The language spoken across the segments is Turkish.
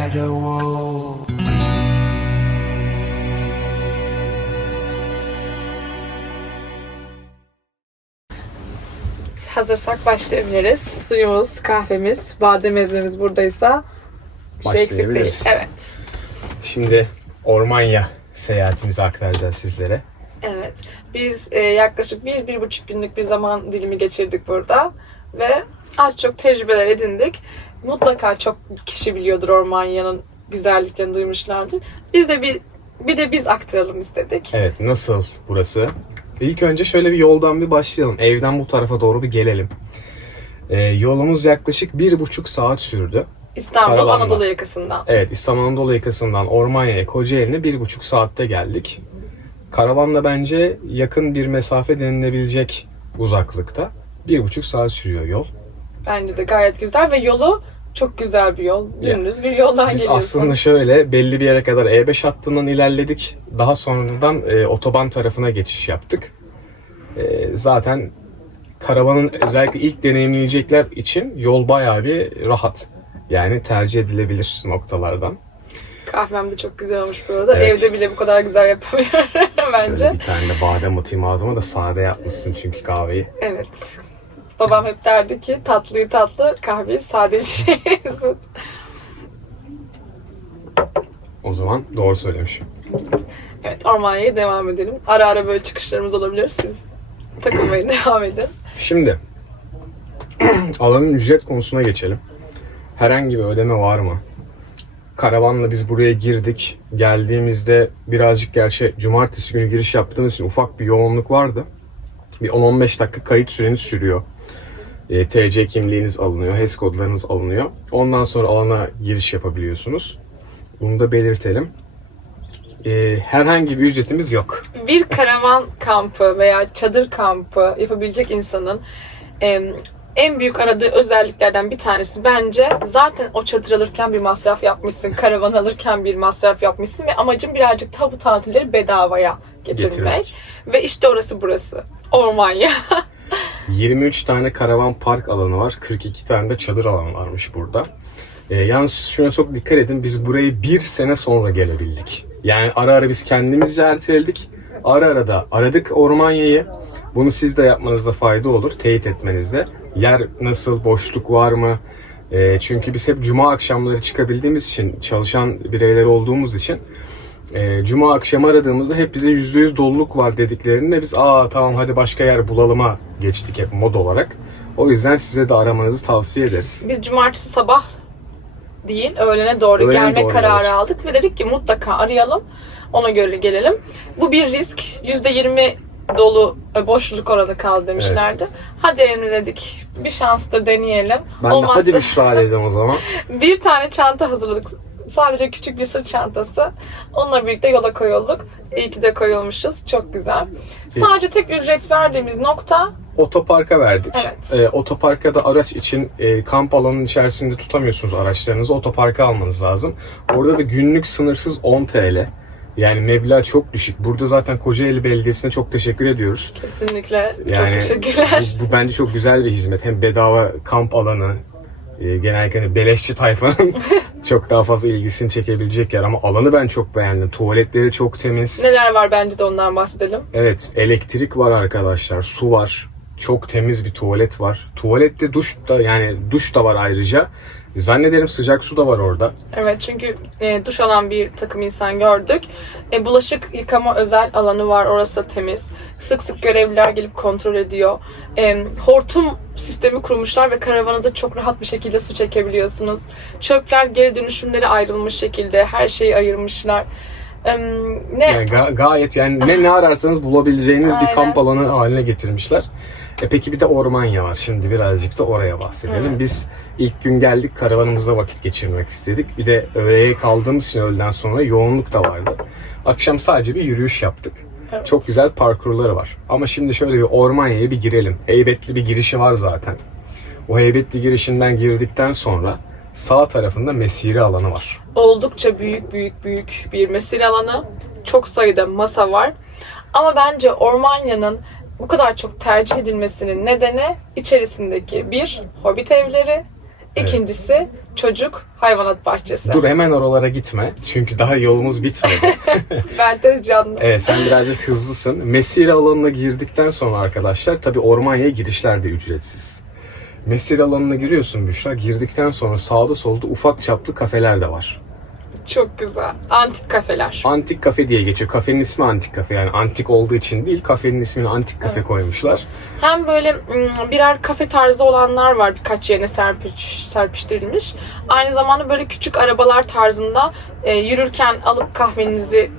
shadow. Hazırsak başlayabiliriz. Suyumuz, kahvemiz, badem ezmemiz buradaysa bir şey eksik değil. Başlayabiliriz. Evet. Şimdi Ormanya seyahatimizi aktaracağız sizlere. Evet. Biz e, yaklaşık bir, bir buçuk günlük bir zaman dilimi geçirdik burada. Ve az çok tecrübeler edindik. Mutlaka çok kişi biliyordur Ormanya'nın güzelliklerini duymuşlardır. Biz de bir bir de biz aktaralım istedik. Evet nasıl burası? İlk önce şöyle bir yoldan bir başlayalım. Evden bu tarafa doğru bir gelelim. Ee, yolumuz yaklaşık bir buçuk saat sürdü. İstanbul Karavanla. Anadolu yakasından. Evet İstanbul Anadolu yakasından Ormanya'ya Kocaeli'ne bir buçuk saatte geldik. Karavanla bence yakın bir mesafe denilebilecek uzaklıkta. Bir buçuk saat sürüyor yol. Bence de gayet güzel ve yolu çok güzel bir yol. Dümdüz bir yoldan Biz geliyorsun. aslında şöyle belli bir yere kadar E5 hattından ilerledik. Daha sonradan e, otoban tarafına geçiş yaptık. E, zaten karavanın özellikle ilk deneyimleyecekler için yol bayağı bir rahat. Yani tercih edilebilir noktalardan. Kahvem de çok güzel olmuş bu arada. Evet. Evde bile bu kadar güzel yapamıyorum bence. Şöyle bir tane de badem atayım ağzıma da sade yapmışsın çünkü kahveyi. Evet. Babam hep derdi ki tatlıyı tatlı, kahveyi sade içeceksin. O zaman doğru söylemişim. evet, Ormanya'ya devam edelim. Ara ara böyle çıkışlarımız olabilir. Siz takılmaya devam edin. Şimdi alanın ücret konusuna geçelim. Herhangi bir ödeme var mı? Karavanla biz buraya girdik. Geldiğimizde birazcık gerçi cumartesi günü giriş yaptığımız için ufak bir yoğunluk vardı. Bir 10-15 dakika kayıt süreniz sürüyor. E, TC kimliğiniz alınıyor, HES kodlarınız alınıyor. Ondan sonra alana giriş yapabiliyorsunuz. Bunu da belirtelim. E, herhangi bir ücretimiz yok. Bir karavan kampı veya çadır kampı yapabilecek insanın em, en büyük aradığı özelliklerden bir tanesi bence zaten o çadır alırken bir masraf yapmışsın, karavan alırken bir masraf yapmışsın ve amacın birazcık da bu tatilleri bedavaya getirmek. Getirmek. Ve işte orası burası. Ormanya. 23 tane karavan park alanı var. 42 tane de çadır alanı varmış burada. Ee, yalnız şuna çok dikkat edin. Biz burayı bir sene sonra gelebildik. Yani ara ara biz kendimizce erteledik. Ara ara da aradık Ormanya'yı. Bunu siz de yapmanızda fayda olur. Teyit etmenizde. Yer nasıl, boşluk var mı? Ee, çünkü biz hep cuma akşamları çıkabildiğimiz için, çalışan bireyler olduğumuz için e, Cuma akşamı aradığımızda hep bize %100 doluluk var dediklerinde biz aa tamam hadi başka yer bulalıma geçtik hep mod olarak. O yüzden size de aramanızı tavsiye ederiz. Biz cumartesi sabah değil, öğlene doğru Öğlene gelme doğru kararı yola aldık ve dedik ki mutlaka arayalım. Ona göre gelelim. Bu bir risk. %20 dolu boşluk oranı kaldı demişlerdi. Hadi Emre dedik. Bir şans da deneyelim. Ben de hadi Büşra dedim o zaman. bir tane çanta hazırladık. Sadece küçük bir sırt çantası. Onunla birlikte yola koyulduk. İyi ki de koyulmuşuz. Çok güzel. Sadece tek ücret verdiğimiz nokta Otoparka verdik. Evet. Ee, otoparka da araç için e, kamp alanının içerisinde tutamıyorsunuz araçlarınızı. Otoparka almanız lazım. Orada da günlük sınırsız 10 TL. Yani meblağ çok düşük. Burada zaten Kocaeli Belediyesi'ne çok teşekkür ediyoruz. kesinlikle çok Yani teşekkürler. Bu, bu bence çok güzel bir hizmet. Hem bedava kamp alanı, e, genellikle hani beleşçi tayfanın çok daha fazla ilgisini çekebilecek yer. Ama alanı ben çok beğendim. Tuvaletleri çok temiz. Neler var bence de ondan bahsedelim. Evet, elektrik var arkadaşlar, su var. Çok temiz bir tuvalet var. Tuvalette duş da yani duş da var ayrıca. Zannederim sıcak su da var orada. Evet çünkü e, duş alan bir takım insan gördük. E, bulaşık yıkama özel alanı var. Orası da temiz. Sık sık görevliler gelip kontrol ediyor. E, hortum sistemi kurmuşlar ve karavanınıza çok rahat bir şekilde su çekebiliyorsunuz. Çöpler geri dönüşümleri ayrılmış şekilde. Her şeyi ayırmışlar. E, ne? Yani ga- gayet yani ne ne ararsanız bulabileceğiniz bir kamp alanı haline getirmişler. E peki bir de Ormanya var. Şimdi birazcık da oraya bahsedelim. Evet. Biz ilk gün geldik karavanımızda vakit geçirmek istedik. Bir de öğleye kaldığımız için öğleden sonra yoğunluk da vardı. Akşam sadece bir yürüyüş yaptık. Evet. Çok güzel parkurları var. Ama şimdi şöyle bir Ormanya'ya bir girelim. Heybetli bir girişi var zaten. O heybetli girişinden girdikten sonra sağ tarafında mesire alanı var. oldukça büyük büyük büyük bir mesire alanı. Çok sayıda masa var. Ama bence Ormanya'nın bu kadar çok tercih edilmesinin nedeni içerisindeki bir hobbit evleri, İkincisi çocuk hayvanat bahçesi. Dur hemen oralara gitme. Çünkü daha yolumuz bitmedi. Ben tez canlı. Evet sen birazcık hızlısın. Mesire alanına girdikten sonra arkadaşlar tabi Ormanya'ya girişler de ücretsiz. Mesire alanına giriyorsun Büşra. Girdikten sonra sağda solda ufak çaplı kafeler de var. Çok güzel. Antik kafeler. Antik kafe diye geçiyor. Kafenin ismi antik kafe. Yani antik olduğu için değil kafenin ismini antik kafe Evet. koymuşlar. Hem böyle birer kafe tarzı olanlar var birkaç yerine serpiş, serpiştirilmiş. Aynı zamanda böyle küçük arabalar tarzında e, yürürken alıp kahvenizi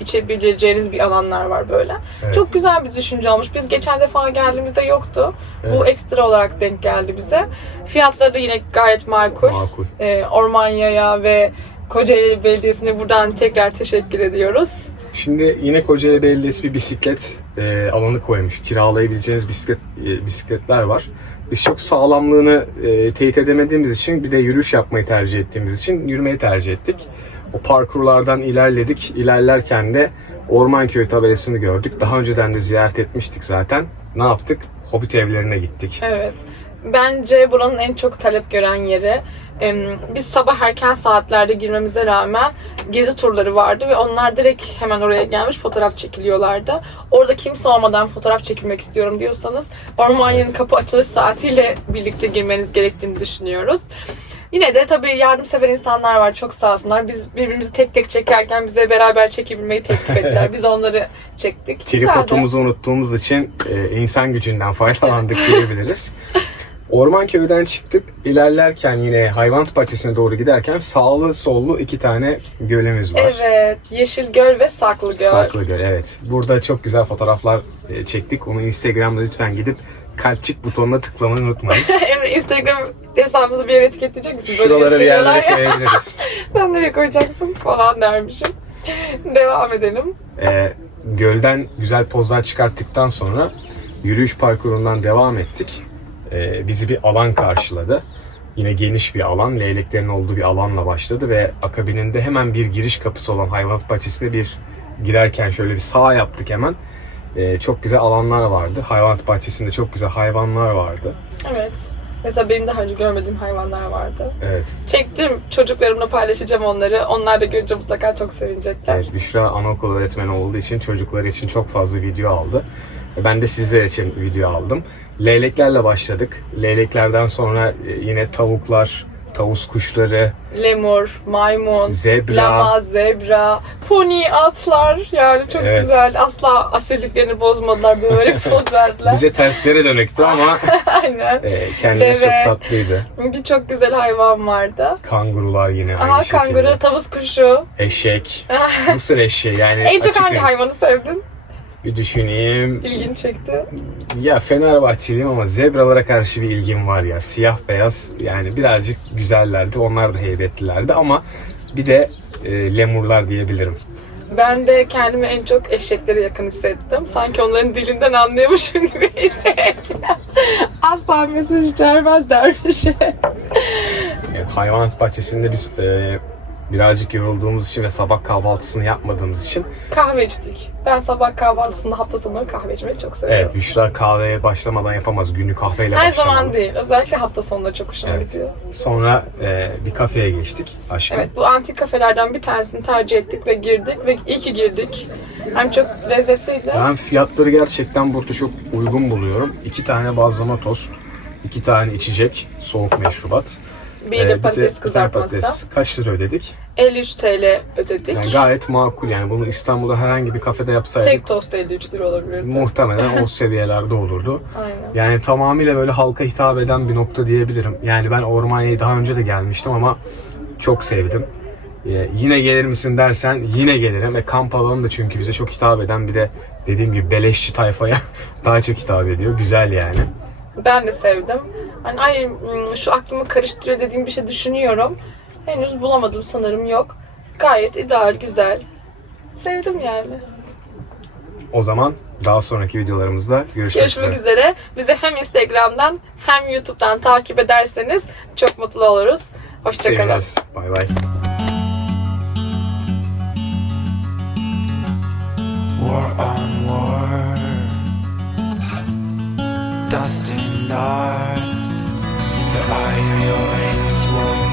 içebileceğiniz bir alanlar var böyle. Evet. Çok güzel bir düşünce olmuş. Biz geçen defa geldiğimizde yoktu. Bu Evet. ekstra olarak denk geldi bize. Fiyatları da yine gayet makul. Makul. E, Ormanya'ya ve Kocaeli Belediyesi'ne buradan tekrar teşekkür ediyoruz. Şimdi yine Kocaeli Belediyesi bir bisiklet e, alanı koymuş. Kiralayabileceğiniz bisiklet e, bisikletler var. Biz çok sağlamlığını e, teyit edemediğimiz için bir de yürüyüş yapmayı tercih ettiğimiz için yürümeyi tercih ettik. O parkurlardan ilerledik. İlerlerken de Ormanköy tabelasını gördük. Daha önceden de ziyaret etmiştik zaten. Ne yaptık? Hobbit evlerine gittik. Evet. Bence buranın en çok talep gören yeri. Biz sabah erken saatlerde girmemize rağmen gezi turları vardı ve onlar direkt hemen oraya gelmiş fotoğraf çekiliyorlardı. Orada kimse olmadan fotoğraf çekilmek istiyorum diyorsanız Ormanya'nın kapı açılış saatiyle birlikte girmeniz gerektiğini düşünüyoruz. Yine de tabii yardımsever insanlar var çok sağ olsunlar. Biz birbirimizi tek tek çekerken bize beraber çekebilmeyi teklif ettiler. Biz onları çektik. Tripodumuzu unuttuğumuz için e, insan gücünden faydalandık diyebiliriz. Ormanköy'den çıktık. İlerlerken yine hayvanat bahçesine doğru giderken sağlı sollu iki tane gölümüz var. Evet, Yeşilgöl ve Saklıgöl. Saklıgöl evet. Burada çok güzel fotoğraflar e, çektik. Onu Instagram'da lütfen gidip kalpçik butonuna tıklamayı unutmayın. Emre Instagram hesabımızı bir yere etiketleyecek misin? Şuralara bir yerlere ya. koyabiliriz. Sen nereye koyacaksın falan dermişim. Devam edelim. E, gölden güzel pozlar çıkarttıktan sonra yürüyüş parkurundan devam ettik. E, bizi bir alan karşıladı. Yine geniş bir alan, leyleklerin olduğu bir alanla başladı ve akabininde hemen bir giriş kapısı olan hayvanat bahçesine bir girerken şöyle bir sağ yaptık hemen. E, çok güzel alanlar vardı. Hayvanat bahçesinde çok güzel hayvanlar vardı. Evet. Mesela benim daha önce görmediğim hayvanlar vardı. Evet. Çektim. Çocuklarımla paylaşacağım onları. Onlar da görünce mutlaka çok sevinecekler. Evet, Büşra anaokul öğretmeni olduğu için çocukları için çok fazla video aldı. Ben de sizler için video aldım. Leyleklerle başladık. Leyleklerden sonra e, yine tavuklar, tavus kuşları, Lemur, maymun, zebra, lama, zebra, pony atlar. Yani çok Evet. güzel. Asla asilliklerini bozmadılar. Böyle poz verdiler. bize terslere dönüktü ama Aynen. e, kendileri Deve. çok tatlıydı. Birçok güzel hayvan vardı. Kangurular yine aynı Aha şekilde. kanguru, tavus kuşu. Eşek, mısır eşeği yani En çok hangi hayvanı sevdin? Bir düşüneyim. İlgini çekti. Ya Fenerbahçeliyim ama zebralara karşı bir ilgim var ya. Siyah beyaz yani birazcık güzellerdi. Onlar da heybetlilerdi ama bir de e, lemurlar diyebilirim. Ben de kendimi en çok eşeklere yakın hissettim. Sanki onların dilinden anlıyormuşum gibi hissettim. Asla mesaj vermez dermiş. Yani hayvanat bahçesinde biz e, birazcık yorulduğumuz için ve sabah kahvaltısını yapmadığımız için kahve içtik. Ben sabah kahvaltısında hafta sonları kahve içmeyi çok seviyorum. evet Büşra kahveye başlamadan yapamaz. Günü kahveyle Her başlamalı. zaman değil. Özellikle hafta sonları çok hoşuma Evet. gidiyor. Sonra e, bir kafeye geçtik aşkım. Evet bu antik kafelerden bir tanesini tercih ettik ve girdik ve iyi ki girdik. Hem çok lezzetliydi. Ben fiyatları gerçekten burada çok uygun buluyorum. İki tane bazlama tost, iki tane içecek, soğuk meşrubat. Bir Ee, de bir patates bir tane kızartması. patates. Kaç lira ödedik? 53 TL ödedik. Yani gayet makul yani bunu İstanbul'da herhangi bir kafede yapsaydık Tek tost 53 lira olabilirdi. muhtemelen o seviyelerde olurdu. Aynen. Yani tamamıyla böyle halka hitap eden bir nokta diyebilirim. Yani ben Ormanya'ya daha önce de gelmiştim ama çok sevdim. Ee, yine gelir misin dersen yine gelirim. E, kamp alanı da çünkü bize çok hitap eden bir de dediğim gibi beleşçi tayfaya daha çok hitap ediyor. Güzel yani. Ben de sevdim. Hani ay şu aklımı karıştırıyor dediğim bir şey düşünüyorum. Henüz bulamadım sanırım yok. Gayet ideal, güzel. Sevdim yani. O zaman daha sonraki videolarımızda görüşmek, Görüşmek üzere. üzere. Bizi hem Instagram'dan hem YouTube'dan takip ederseniz çok mutlu oluruz. Hoşçakalın. Bay bay. fire your hands won't.